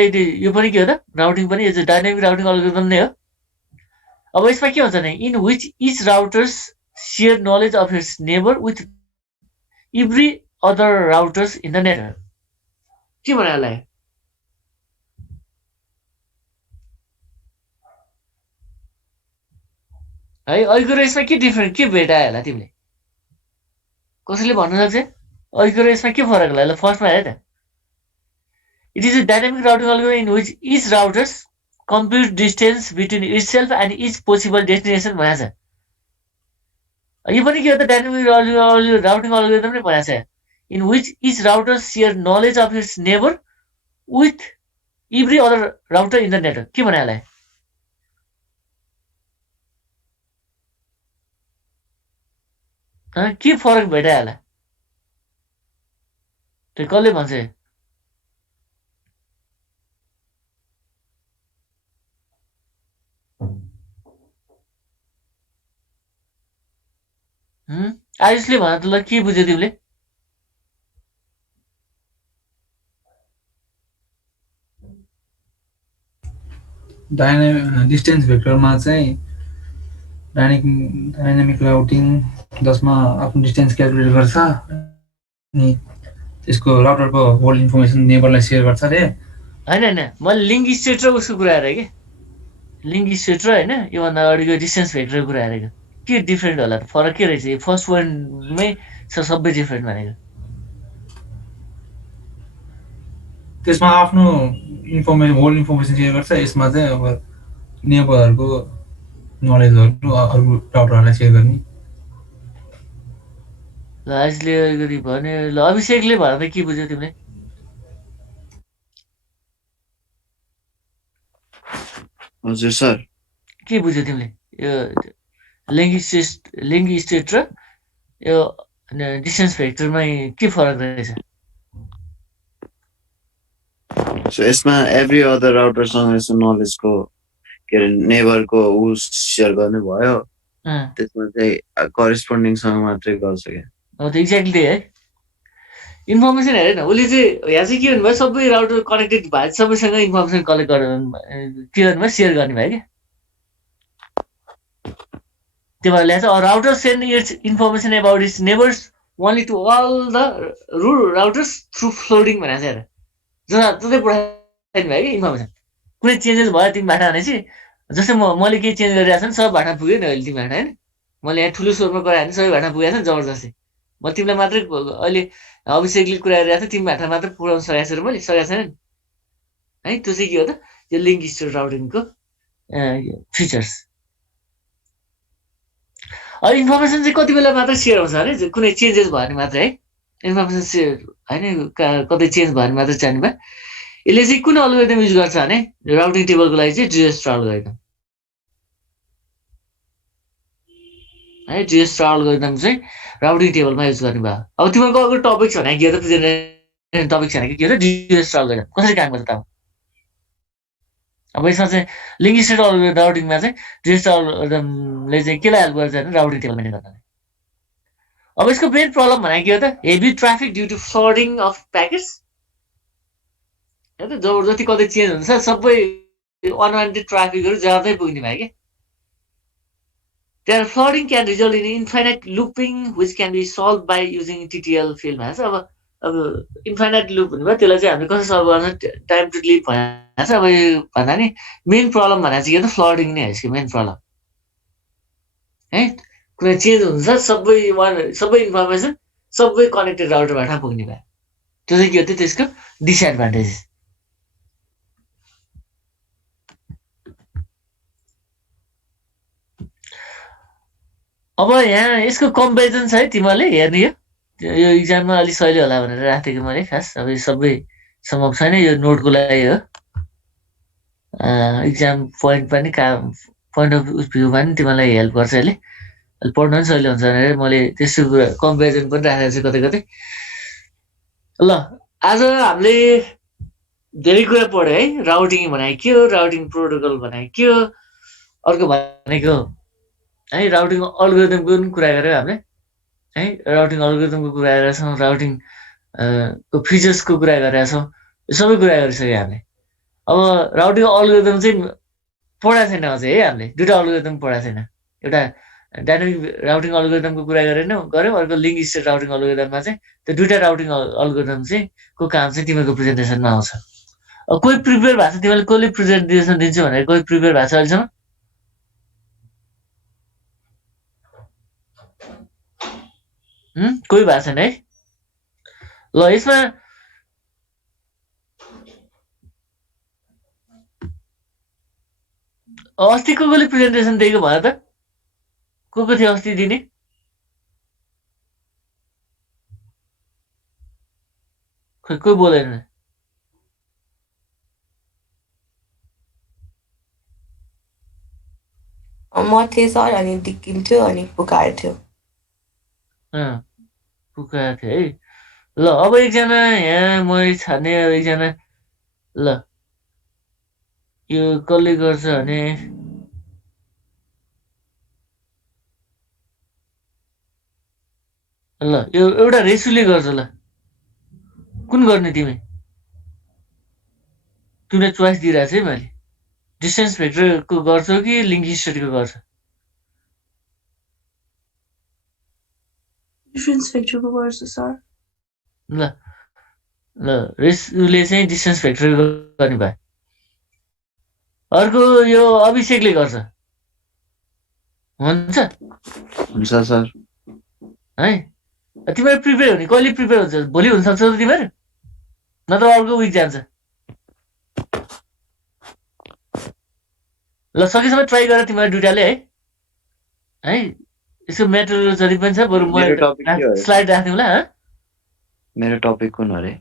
यो पनि के हो त राउटिङ पनि यो चाहिँ डाइनामिक राउटिङ अल्गोरिदम नै हो अब यसमा के हुन्छ भने in which each routers share knowledge of its neighbour with every other routers in the network के भने यसलाई है अहिलेको र यसमा के डिफरेन्ट के भेटायो होला तिमीले कसैले भन्न सक्छ अहिलेको र यसमा के फरक होला फर्स्टमा हेर त it is a dynamic routing algorithm in which each routers compute distance between itself and each possible destination भनेको छ यो पनि के हो त डाइनामिक राउटिङ अल्गोरिदम नै भनेको छ in which each router share knowledge of its neighbour with every other router in the network के भने यसलाई के फरक भेटायो होला त्यो कसले भन्छ आयुषले भन त ल के बुझ्यौ तिमीले डिस्टेन्स भेक्टरमा चाहिँ डाइनामिक राउटिङ जसमा आफ्नो डिस्टेन्स क्यालकुलेट गर्छ अनि त्यसको राउटरको होल इन्फर्मेसन नेबरलाई सेयर गर्छ रे होइन मैले लिङ्क स्टेट र उसको कुरा हेरेँ कि लिङ्क स्टेट र होइन योभन्दा अगाडिको डिस्टेन्स भेक्टरको कुरा हेरेको के डिफ्रेन्ट होला त फरक के रहेछ यो फर्स्ट पोइन्टमै छ सबै डिफ्रेन्ट भनेको त्यसमा आफ्नो होल इन्फर्मेसन सेयर गर्छ यसमा चाहिँ अब नेबरहरूको नलेजहरू अरू राउटरहरूलाई सेयर गर्ने ल आजले गरी भने ल अभिषेकले भन त के बुझ्यौ तिमीले हजुर सर के बुझ्यौ तिमीले यो लिङ्क स्टेट र यो डिस्टेन्स भेक्टरमै के फरक रहेछ सो यसमा एभ्री अदर राउटरसँग यसो नलेजको के अरे नेबरको ऊ सेयर गर्ने भयो त्यसमा चाहिँ करेस्पोन्डिङसँग मात्रै गर्छ क्या हो त एक्ज्याक्टली त्यही है इन्फर्मेसन हेरेन उसले चाहिँ यहाँ चाहिँ के भन्नुभयो सबै राउटर कनेक्टेड भयो सबैसँग इन्फर्मेसन कलेक्ट के गर्नुभयो सेयर गर्ने भयो क्या त्यो भएर ल्याएको छ router send its information about its neighbours only to all the routers through flooding भनेको छ हेर जसले पठाइदिनु भयो कि इन्फर्मेसन कुनै चेन्जेस भयो तिमी भाटा भनेपछि जस्तै मैले केही चेन्ज गरिरहेको छु नि सबै भाटा पुग्यो नि अहिले तिमी भाटा होइन मैले यहाँ ठुलो स्वरमा गरायो भने सबै भाटा पुगेको छ नि जबरजस्ती म तिमीलाई मात्रै अहिले अभिषेकले कुरा गरिरहेको थिएँ तिमी भाटा मात्रै पुऱ्याउन सकेको छु र मैले सकेको छैन नि है त्यो चाहिँ के हो त यो लिङ्क स्टेट राउटिङको फिचर्स अब इन्फर्मेसन चाहिँ कति बेला मात्रै सेयर हुन्छ भने कुनै चेन्जेस भयो भने मात्रै है इन्फर्मेसन सेयर होइन कतै चेन्ज भयो भने मात्रै चाहिने भयो यसले चाहिँ कुन अल्गोरिदम युज गर्छ भने राउटिङ टेबलको लागि चाहिँ डिएस्ट्रा अल्गोरिदम है डिएस्ट्रा अल्गोरिदम चाहिँ राउटिङ टेबलमा युज गर्ने भयो अब तिमीहरूको अरू टपिक छ भने के हो त प्रेजेन्टेसन टपिक छ भने के हो त डिएस्ट्रा अल्गोरिदम कसरी काम गर्छ त अब यसमा चाहिँ लिङ्क स्टेट राउटिङमा चाहिँ डिएस्ट्रा अल्गोरिदमले चाहिँ केलाई हेल्प गर्छ भने राउटिङ टेबल मेन्टेन गर्न अब यसको मेन प्रब्लम भनेको के हो त heavy traffic due to flooding of packets होइन जबरजस्ती कतै चेन्ज हुन्छ सबै अनवान्टेड ट्राफिकहरू जाँदै पुग्ने भयो क्या त्यहाँ flooding can result in infinite looping which can be solve by using TTL field भनेको छ अब इन्फाइनाइट लुप भन्नुभयो त्यसलाई चाहिँ हामीले कसरी सल्भ गर्न टाइम टु लिप भनेको छ अब यो भन्दा नि मेन प्रब्लम भनेको चाहिँ के त फ्लडिङ नै हो यसको मेन प्रब्लम है कुनै चेन्ज हुन्छ सबै इन्फर्मेसन सबै कनेक्टेड राउटरबाट पुग्ने भयो त्यो चाहिँ के हो त त्यसको डिसएडभान्टेजेस अब यहाँ यसको कम्पेरिजन छ है तिमीहरूले हेर्ने यो इक्जाममा अलिक सहिले होला भनेर राखेको मैले खास अब यो सबै सम्भव छैन यो नोटको लागि हो इक्जाम पोइन्ट पनि पोइन्ट अफ भ्यूमा पनि तिमीलाई हेल्प गर्छ यसले अहिले पढ्न पनि सहिले हुन्छ भनेर मैले त्यस्तो कुरा कम्पेरिजन पनि राखेको छु कतै ल आज हामीले धेरै कुरा पढ्यो है राउटिङ भनेको के हो राउटिङ प्रोटोकल भनेको के हो अर्को भनेको है राउटिङ अल्गोरिदमको पनि कुरा गऱ्यौँ हामीले है राउटिङ अल्गोरिदमको कुरा गरेका छौँ राउटिङ को फिचर्सको कुरा गरेका छौँ यो सबै कुरा गरिसक्यो हामीले अब राउटिङ अल्गोरिदम चाहिँ पढाएको छैन अझै है हामीले दुईवटा अल्गोरिदम पढाएको छैन एउटा डाइनामिक राउटिङ अल्गोरिदमको कुरा गऱ्यौँ अर्को लिङ्क स्टेट राउटिङ अल्गोरिदममा चाहिँ त्यो दुईवटा राउटिङ अल्गोरिदम चाहिँ को काम चाहिँ तिमीहरूको प्रेजेन्टेसनमा आउँछ अब कोही प्रिपेयर भएको छ तिमीले कसले प्रेजेन्टेसन दिन्छ भनेर कोही प्रिपेयर भएको छ अहिलेसम्म कोही भएको छैन है ल यसमा अस्ति कसले प्रेजेन्टेसन दिएको भयो त को थियो अस्ति दिने खोइ कोही बोलेन म थिएँ सर अनि डिकिम थियो अनि पुकार थियो पुकार थियो है ल अब एकजना यहाँ मैले छान्ने एकजना ल यो कसले गर्छ भने ल यो एउटा रेसुले गर्छ ल कुन गर्ने तिमीलाई चोइस दिइरहेको छु है मैले डिस्टेन्स भेक्टरको गर्छौ कि लिङ्क स्टेटको गर्छ डिस्टेन्स भेक्टरको गर्छु सर ल ल उसले चाहिँ डिस्टेन्स भेक्टर गर्ने भयो। अर्को यो अभिषेकले गर्छ हुन्छ सर है। तिमीहरू प्रिपेयर हुने कहिले प्रिपेयर हुन्छ? भोलि हुनसक्छ त तिमीहरू, नत्र अर्को विक जान्छ। ल सकेसम्म ट्राई गर तिमीहरू दुइटाले है। यसको मेटेरियल जति पनि छ बरु मेरो topic के हो? स्लाइड राखिदिउँला। मेरो टपिक कुन अरे?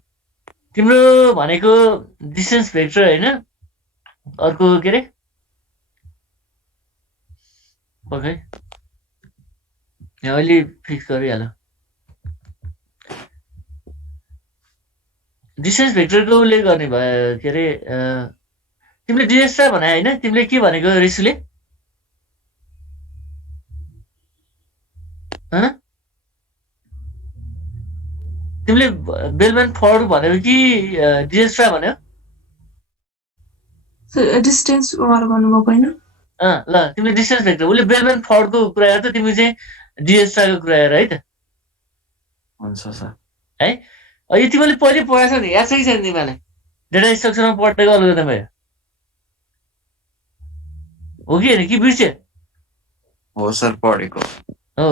तिम्रो भनेको डिस्टेन्स भेक्टर होइन, अर्को के अरे ओके अहिले फिक्स गरिहाल। डिस्टेन्स भेक्टरको उसले गर्ने भयो के अरे तिमीले डिएसटा भने होइन, तिमीले के भनेको रिसुले? तिमीले बेलम्यान फर्ड भनेको कि डिएसटा भन्यो? डिस्टेन्स भन्नुभएको होइन? ल तिमीले डिस्टेन्स भेक्टर, उसले बेलम्यान फर्डको कुरा गर त, तिमी चाहिँ डिएसटाको कुरा गर है त। हुन्छ सर है यो तिमीले पहिले पढाएको छ नि, याद छ कि छैन तिमीलाई? डेटा स्ट्रक्चरमा पढेको अल्गोरिदम भयो हो कि होइन कि बिर्स्यो? हो सर पढेको हो।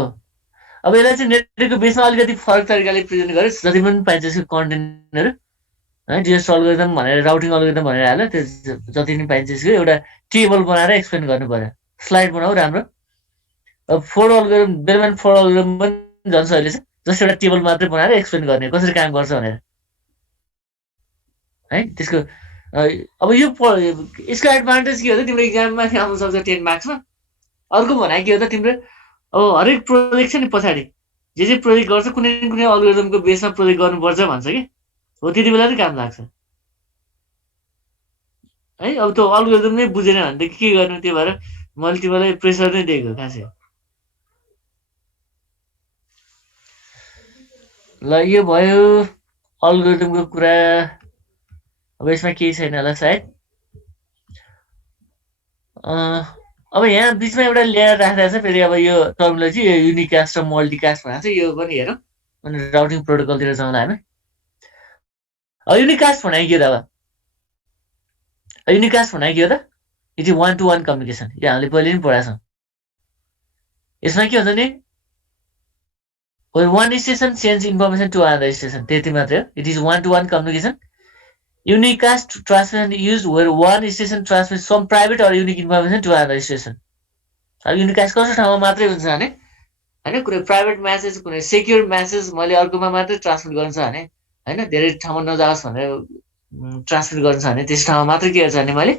अब यसलाई चाहिँ नेटवर्कको बेसमा अलिकति फरक तरिकाले प्रेजेन्ट गरे जति पनि पाइन्छ यसको कन्टेन्टहरू है। डिएस अल्गोरिदम भनेर राउटिङ अल्गोरिदम भनेर हाल्यो, त्यो जति पनि पाइन्छ यसको एउटा टेबल बनाएर एक्सप्लेन गर्नु पर्यो। स्लाइड बनाऊ राम्रो। अब फोर्ड अल्गोरिदम, बेलम्यान फोर्ड अल्गोरिदम पनि झन् अहिले छ, जस्ट एउटा टेबल मात्रै बनाएर एक्सप्लेन गर्ने कसरी काम गर्छ भनेर है। त्यसको अब यो यसको एडभान्टेज के हो त, तिम्रो इक्जाममा आउन सक्छ 10 मार्क्समा। अर्को भनाइ के हो त, तिम्रो अब हरेक प्रोजेक्ट छ नि पछाडि जे प्रोजेक्ट गर्छ कुनै न कुनै अल्गोरिदमको बेसमा प्रोजेक्ट गर्नुपर्छ भन्छ कि, हो त्यति बेला चाहिँ काम लाग्छ है। अब त्यो अल्गोरिदम नै बुझेन भने त के गर्नु, त्यो भएर मैले तिमीलाई प्रेसर नै दिएको खासै। ल यो भयो अल्गोरिदमको कुरा। अब यसमा केही छैन होला सायद। अब यहाँ बिचमा एउटा ल्याएर राखिरहेको छ फेरि। अब यो टर्मिनोलोजी युनिकास्ट र मल्टिकास्ट भनेको छ, यो पनि हेरौँ अनि राउटिङ प्रोटोकलतिर जाउँला हामी। युनिकास्ट भनेको के त? अब युनिकास्ट भनेको के हो त? It is 1-to-1 communication. यो हामीले पहिले पनि पढाएको छौँ। यसमा के हुन्छ नि, one station sends information to another station, त्यति मात्रै हो। It is 1-to-1 communication. Unicast transmission used where one station transmits some private or unique information to another station. अब युनिकास्ट कस्तो ठाउँमा मात्रै हुन्छ भने होइन, कुनै प्राइभेट म्यासेज, कुनै सेक्योर म्यासेज मैले अर्कोमा मात्रै ट्रान्समिट गर्नु छ भने होइन, धेरै ठाउँमा नजाओस् भनेर ट्रान्समिट गर्नु छ भने त्यस ठाउँमा मात्रै के गर्छ भने मैले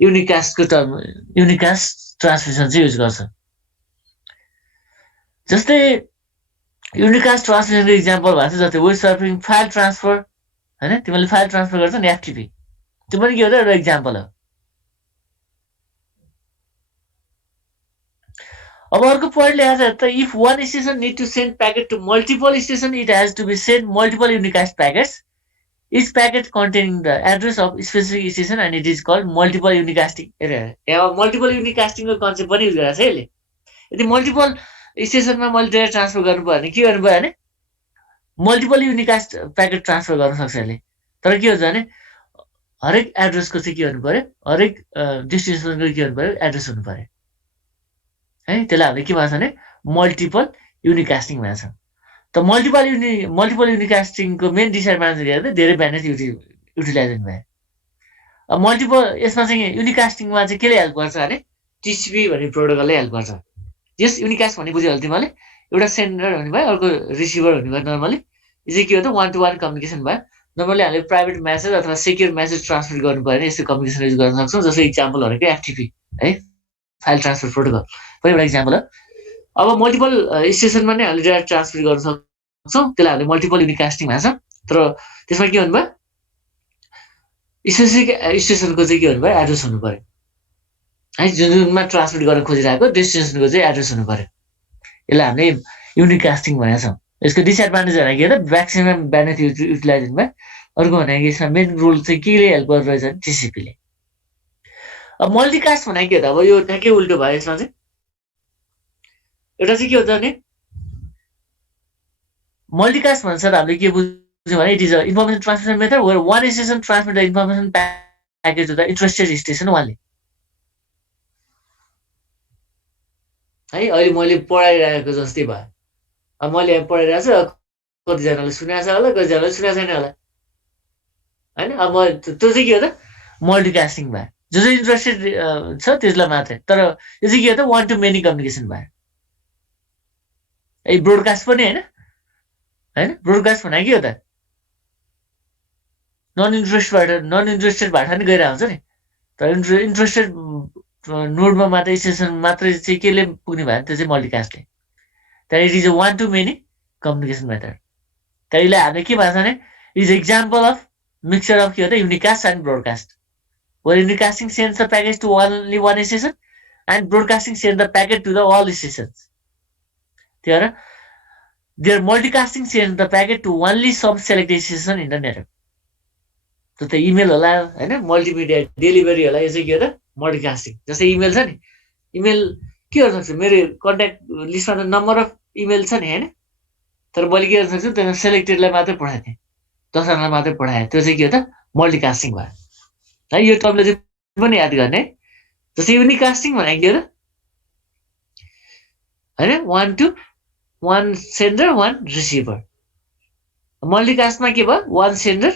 युनिकास्टको टर्म युनिकास्ट ट्रान्समिसन चाहिँ युज गर्छ। जस्तै युनिकास्ट ट्रान्समिसनको इक्जाम्पल भएको छ जस्तै वेब सर्फिङ, फाइल ट्रान्सफर होइन, तिमीले फाइल ट्रान्सफर गर्छ नि एफटिपी, त्यो पनि के हो त एउटा इक्जाम्पल हो। अब अर्को पोइन्ट ल्याएको छ त, if one station need to send packet to multiple station, it has to be sent multiple unicast packets, each packet containing the address of specific station and it is called multiple unicasting. यहाँ multiple युनिकास्टिङको concept पनि use गरेको छ यसले। यदि multiple स्टेसनमा मैले data transfer गर्नुभयो भने के गर्नुभयो भने मल्टिपल युनिकास्ट प्याकेट ट्रान्सफर गर्न सक्छ यसले। तर के हुन्छ भने हरेक एड्रेसको चाहिँ के गर्नु पर्यो, हरेक डेस्टिनेसनको के गर्नु पर्यो, एड्रेस हुनु पर्यो है। त्यसलाई हामीले के भन्छ भने मल्टिपल युनिकास्टिङ भन्छ। त मल्टिपल युनिकास्टिङको मेन डिसएडभान्टेज के हो, धेरै ब्यान्डेज युटिलाइज भयो। अब मल्टिपल यसमा चाहिँ युनिकास्टिङमा चाहिँ केले हेल्प गर्छ भने टिसिपी भन्ने प्रोटोकलले हेल्प गर्छ। यस युनिकास्ट भन्ने बुझ्यो भने तिमीले एउटा सेन्डर हुने भयो, अर्को रिसिभर हुने भयो। नर्मली यो चाहिँ के हो त, 1-to-1 कम्युनिकेसन भयो। नर्मली हामीले प्राइभेट म्यासेज अथवा सेक्योर म्यासेज ट्रान्समिट गर्नु पर्यो भने यस्तो कम्युनिकेसन युज गर्न सक्छौँ। जस्तो इक्जाम्पल भनेको एफटिपी है, फाइल ट्रान्सफर प्रोटोकल पनि एउटा इक्जाम्पल हो। अब मल्टिपल स्टेसनमा नै हामीले डेटा ट्रान्समिट गर्न सक्छौँ, त्यसलाई हामीले मल्टिपल युनिकास्टिङ भन्छ। तर त्यसमा के भन्नुभयो, स्पेसिफिक स्टेसनको चाहिँ के भन्नुभयो, एड्रेस हुनु पर्यो है। जुनमा ट्रान्समिट गर्न खोजिरहेको डेस्टिनेसनको चाहिँ एड्रेस हुनु पर्यो। यसलाई हामीले युनिकास्टिङ भनेका छौँ। यसको डिसएडभान्टेज भनेको के हो त, म्याक्सिमम ब्यान्डविड्थ युटिलाइज हुनु भयो। अर्को भनेको यसमा मेन रोल चाहिँ केले हेल्प गरिरहेछ भने टिसिपीले। अब मल्टिकास्ट भनेको के हो त, अब यो ठ्याक्कै उल्टो भयो। यसमा चाहिँ एउटा चाहिँ के हुन्छ भने मल्टिकास्ट भन्छ त हामीले के बुझ्यो भने it is a information transmission method where one station transmit the information package to the interested station उहाँले है अहिले मैले पढाइरहेको जस्तै भयो अब मैले यहाँ पढाइरहेको छु कतिजनाले सुनेको छ होला कतिजनाले सुनेको छैन होला होइन अब त्यो चाहिँ के हो त मल्टिकास्टिङ भयो जो चाहिँ इन्ट्रेस्टेड छ त्यसलाई मात्रै तर यो चाहिँ के हो त वान टु मेनी कम्युनिकेसन भयो है ब्रोडकास्ट पनि होइन ब्रोडकास्ट भनेको के हो त नन इन्ट्रेस्टेडबाट नि गइरहेको हुन्छ नि तर इन्ट्रेस्टेड नोडमा मात्रै स्टेसन मात्रै चाहिँ केले पुग्ने भयो त्यो चाहिँ मल्टिकास्टले त्यहाँ it is a one to many communication method त्यहाँ यसलाई हामीले के भएको छ भने is example of mixture of के हो त unicast and broadcast where unicasting sends the package to only one station and broadcasting send the packet to the all stations त्यही भएर there multicasting send the packet to only some selected station in the network त्यो त email होला होइन multimedia delivery होला यो चाहिँ के हो त मल्टिकास्टिङ जस्तै इमेल छ नि इमेल के गर्न सक्छु मेरो कन्ट्याक्ट लिस्टमा त नम्बर अफ इमेल छ नि होइन तर मैले के गर्न सक्छु त्यो सेलेक्टेडलाई मात्रै पठाएको थिएँ 10जनालाई मात्रै पठाएँ त्यो चाहिँ के हो त मल्टिकास्टिङ भयो है यो टर्मले चाहिँ पनि याद गर्ने जस्तै युनिकास्टिङ भनेको के हो त होइन वान सेन्डर वान रिसिभर मल्टिकास्टमा के भयो वान सेन्डर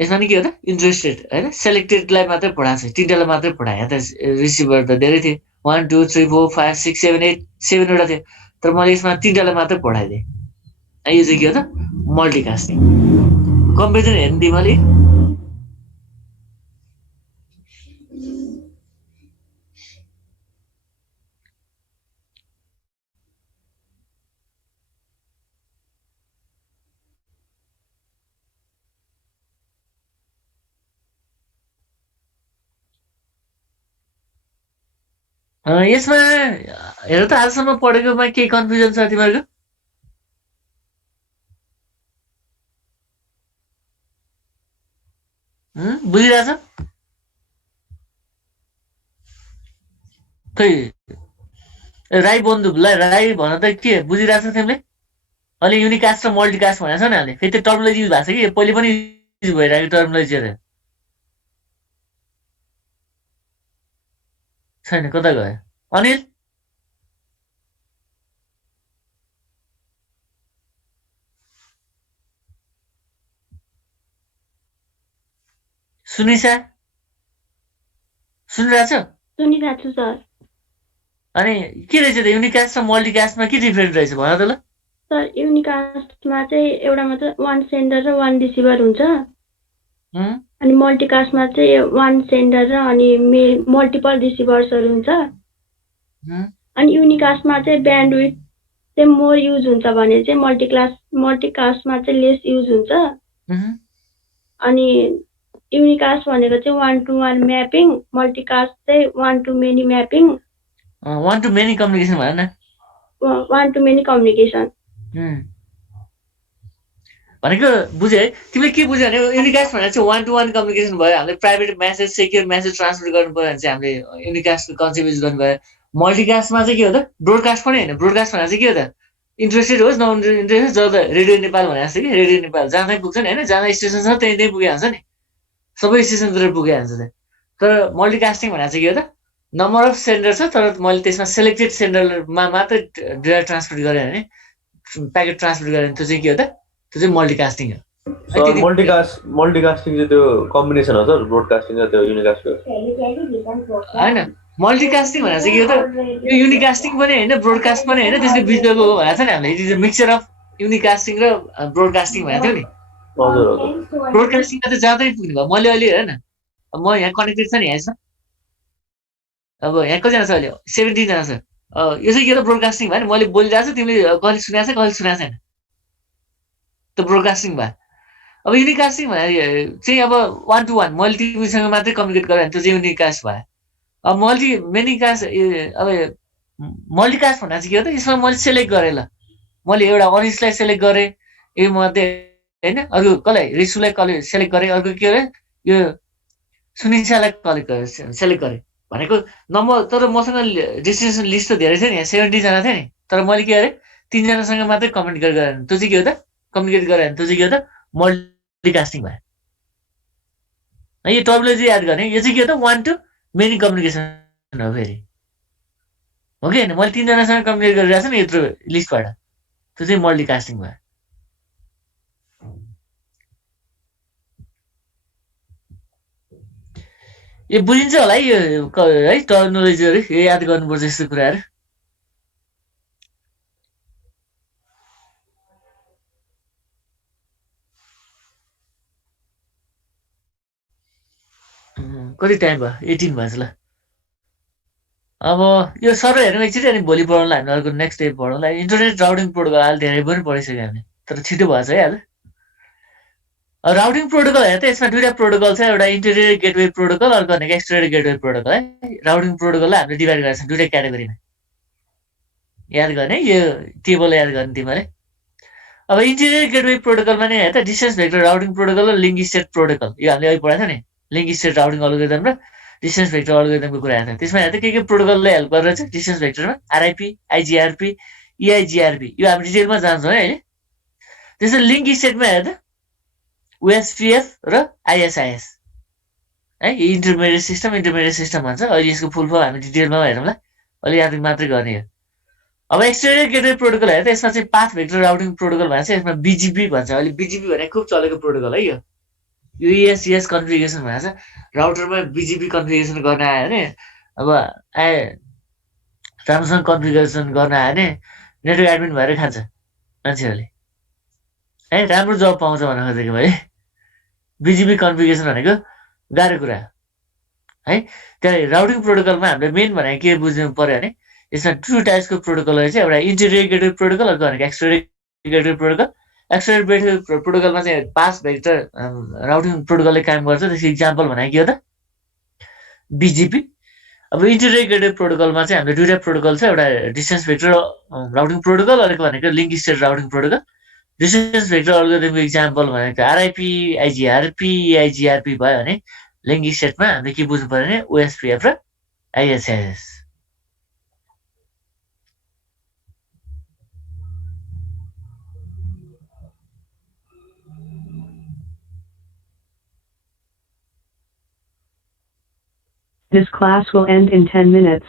यसमा नि के हो त इन्ट्रेस्टेड होइन सेलेक्टेडलाई मात्रै पढाएको छ 3टालाई मात्रै पढाएँ त रिसिभर त धेरै थिए 1 2 3 4 5 6 7 8 7वटा थियो तर मैले यसमा 3टालाई मात्रै पढाइदिएँ यो चाहिँ के हो त मल्टिकास्टिङ कम्पेरिजन हेर्नु तिमीले यसमा हेर त आजसम्म पढेकोमा केही कन्फ्युजन छ तिमीहरूको बुझिरहेछ खै राई बन्दुकलाई राई भन त के बुझिरहेछ तिमीले अहिले युनिकास्ट र मल्टिकास्ट भनेको छ नि अहिले फेरि त्यो टर्मिनोलोजी युज भएको छ कि पहिले पनि युज भइरहेको टर्मिनोलोजीहरू छैन कता गयो अनिल सुनिसा सुनिरहेछ सुनिरहेको छु सर अनि के रहेछ त युनिकास्ट र मल्टिकास्टमा के डिफरेन्ट रहेछ भन त ल सर युनिकास्टमा चाहिँ एउटामा चाहिँ वान सेन्डर र वान रिसिभर हुन्छ अनि मल्टिकास्टमा चाहिँ वान सेन्डर र अनि मल्टिपल रिसिभर्सहरू हुन्छ अनि युनिकास्टमा चाहिँ ब्यान्डविड्थ चाहिँ मोर युज हुन्छ भने चाहिँ मल्टिकास्टमा चाहिँ लेस युज हुन्छ अनि युनिकास्ट भनेको चाहिँ one to one mapping multicast चाहिँ one to many mapping one to many communication भन न वान टु मेनी कम्युनिकेसन भनेको बुझ्यो है तिमीले के बुझ्यो भने युनिकास्ट भनेर चाहिँ वान टु वान कम्युनिकेसन भयो हामीले private message secure message transmit गर्नु पर्यो भने चाहिँ हामीले युनिकास्टको कन्सेप्ट युज गर्नु भयो मल्टिकास्टमा चाहिँ के हो त ब्रोडकास्ट पनि होइन ब्रोडकास्ट भनेर चाहिँ के हो त इन्ट्रेस्टेड होस् नन इन्ट्रेस्टेड जब त रेडियो नेपाल भनेको छ कि रेडियो नेपाल जहाँ पुग्छ नि होइन जहाँ स्टेसन छ त्यहीँ पुगे हुन्छ नि सबै स्टेसनतिर पुगे हुन्छ त्यहाँ तर मल्टिकास्टिङ भनेर चाहिँ के हो त नम्बर अफ सेन्डर छ तर मैले त्यसमा सेलेक्टेड सेन्डरमा मात्रै डेटा ट्रान्समिट गरेँ भने प्याकेट ट्रान्समिट गरेँ भने त्यो चाहिँ के हो त त्यो चाहिँ मल्टिकास्टिङ हो मल्टिकास्टिङ चाहिँ त्यो कम्बिनेसन हो सर ब्रोडकास्टिङ र त्यो युनिकास्टको होइन मल्टिकास्टिङ भनेर चाहिँ के हो त यो युनिकास्टिङ पनि होइन ब्रोडकास्ट पनि होइन त्यसको बिचको हो भनेको छ नि हामीले it is a mixture of unicasting र ब्रोडकास्टिङ भनेको थियो नि ब्रोडकास्टिङमा चाहिँ जाँदै पुग्ने भयो मैले अहिले हेर न म यहाँ कनेक्टेड छ नि यहाँ यसमा अब यहाँ कतिजना छ अहिले 17 जना छ यो चाहिँ के हो त ब्रोडकास्टिङ भयो नि मैले बोलिरहेको छु तिमीले कहिले सुनेको छ कहिले सुनेको छैन त्यो ब्रोडकास्टिङ भयो अब युनिकास्टिङ भने चाहिँ अब वान टु वान मैले तिमीसँग मात्रै कम्युनिकेट गरेँ भने त्यो चाहिँ युनिकास्ट भयो अब मेनिकास्ट अब मल्टिकास्ट भनेर चाहिँ के हो त यसमा मैले सेलेक्ट गरेँ ल मैले एउटा अनिसलाई सेलेक्ट गरेँ यो मध्ये होइन अर्को कसलाई रिसुलाई कसले सेलेक्ट गरेँ अर्को के अरे यो सुनिसालाई सेलेक्ट गरेँ भनेको नम्बर तर मसँग डेस्टिनेसन लिस्ट त धेरै थियो नि 70 जना थियो नि तर मैले के गरेँ 3 जनासँग मात्रै कम्युनिकेट गरेँ त्यो चाहिँ के हो त कम्युनिकेट गरेँ भने त्यो चाहिँ के हो त मल्टिकास्टिङ भयो है। यो टर्मिनोलोजी याद गर्ने, यो चाहिँ के हो त, वान टु मेनी कम्युनिकेसन हो फेरि, हो कि होइन? मैले 3 जनासँग कम्युनिकेट गरिरहेको छु नि यत्रो लिस्टबाट, त्यो चाहिँ मल्टिकास्टिङ भयो। यो बुझिन्छ होला है, यो है टर्मिनोलोजीहरू यो याद गर्नुपर्छ यस्तो कुराहरू। कति टाइम भयो? 18 भएछ ल। अब यो सर हेरौँ एकचोटि, अनि भोलि पढाउँला हामी अर्को नेक्स्ट डे पढाउँला। इन्टरनेट राउटिङ प्रोटोकल अहिले धेरै पनि पढिसक्यो हामीले, तर छिटो भएछ है आज। राउटिङ प्रोटोकल हेर त, यसमा दुईवटा प्रोटोकल छ, एउटा इन्टेरियर गेटवे प्रोटोकल, अर्को भनेको एक्सटेरियर गेटवे प्रोटोकल है। राउटिङ प्रोटोकललाई हामीले डिभाइड गरेका छौँ दुईवटा क्याटेगोरीमा, याद गर्ने यो टेबल याद गर्ने तिमीले। अब इन्टेरियर गेटवे प्रोटोकलमा नि हेर त, डिस्टेन्स भेक्टर राउटिङ प्रोटोकल र लिङ्क स्टेट प्रोटोकल, यो हामीले अहिले पढाएको थियो नि, लिङ्क स्टेट राउटिङ एल्गोरिदम र डिस्टेन्स भेक्टर एल्गोरिदमको कुरा आएको थियो। त्यसमा हेर त के प्रोटोकलले हेल्प गरेर चाहिँ डिस्टेन्स भेक्टरमा आरआइपी, आइजिआरपी, इआइजिआरपी, यो हामी डिटेलमा जान्छौँ है अहिले। त्यसै लिङ्क स्टेटमा हेर त ओएसपीएफ र आइएसआइएस है, इन्टरमिडिएट सिस्टम भन्छ। अहिले यसको फुल फर्म हामी डिटेलमा हेरौँला, अहिले याद मात्रै गर्ने हो। अब एक्सटेरियर गेटवे प्रोटोकल हेर त, यसमा चाहिँ पाथ भेक्टर राउटिङ प्रोटोकल भन्छ, यसमा बिजिपी भन्छ। अहिले बिजिपी भने खुब चलेको प्रोटोकल है यो, युएसएस कन्फिगरेसन भन्छ। राउटरमा बिजिपी कन्फिगरेसन गर्न आयो भने, अब राम्रोसँग कन्फिगरेसन गर्न आयो भने नेटवर्क एडमिन भएर खान्छ मान्छेहरूले है, राम्रो जब पाउँछ भन्न खोजेको मैले। बिजिपी कन्फिगरेसन भनेको गाह्रो कुरा है। त्यहाँ राउटिङ प्रोटोकलमा हामीले मेन भनेको के बुझ्नु पर्यो भने, यसमा 2 टाइप्सको प्रोटोकल रहेछ, एउटा इन्टेरियर गेटवे प्रोटोकल, अर्को भनेको exterior gateway protocol. Exterior gateway प्रोटोकलमा चाहिँ पाथ भेक्टर राउटिङ प्रोटोकलले काम गर्छ। त्यसको इक्जाम्पल भनेको के हो त, बिजिपी। अब इन्टेरियर गेटवे प्रोटोकलमा चाहिँ हामीले दुईवटा प्रोटोकल छ, एउटा डिस्टेन्स भेक्टर राउटिङ प्रोटोकल, अर्को भनेको link state routing protocol. Distance vector एल्गोरिदमको इक्जाम्पल भनेको आरआइपी, आइजिआरपी, आइजिआरपी भयो भने लिङ्क स्टेटमा हामीले के बुझ्नु पर्यो भने ओएसपीएफ र ISIS. This class will end in 10 minutes.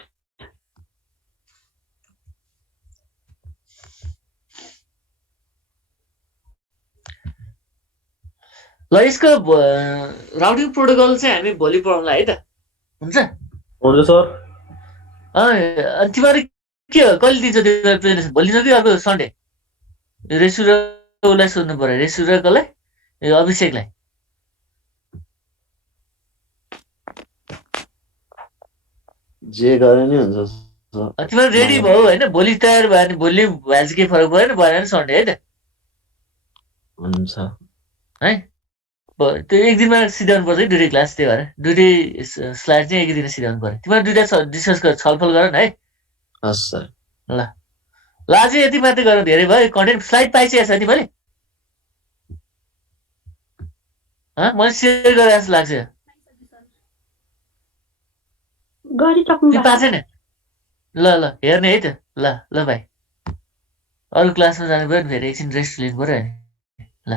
ल यसको राउटिङ प्रोटोकल चाहिँ हामी भोलि पढाउँला है त, हुन्छ? हुन्छ सर। अनि तिमीहरू के हो, कहिले दिन्छ तिमीहरू प्रेजेन्टेसन? भोलि दिन्छ कि अर्को सन्डे? रेसु र उसलाई सोध्नु पर्यो, रेसु र कसलाई, अभिषेकलाई। जे गरे नि हुन्छ। तिमीहरू रेडी भयो होइन? भोलि तयार भयो भने भोलि भएपछि केही फरक परेन, भएन सन्डे है त, हुन्छ है? त्यो एक दिनमा सिधाउनु पर्छ है दुइटै क्लास, त्यही भएर दुइटै स्लाइड चाहिँ एक दिन सिधाउनु पर्यो। तिमीहरू दुइटा डिस्कस छलफल गर न है। हस् सर। ल ल आज यति मात्रै गरौँ, धेरै भयो कन्टेन्ट। स्लाइड पाइसकेको छ तिमीले? मैले सेयर गरेँ जस्तो लाग्छ। गरिसक्नु पाएको छैन? ल ल हेर्ने है त। ल ल भाइ, अरू क्लासमा जानु पऱ्यो नि, फेरि एकछिन रेस्ट लिनु पऱ्यो नि। ल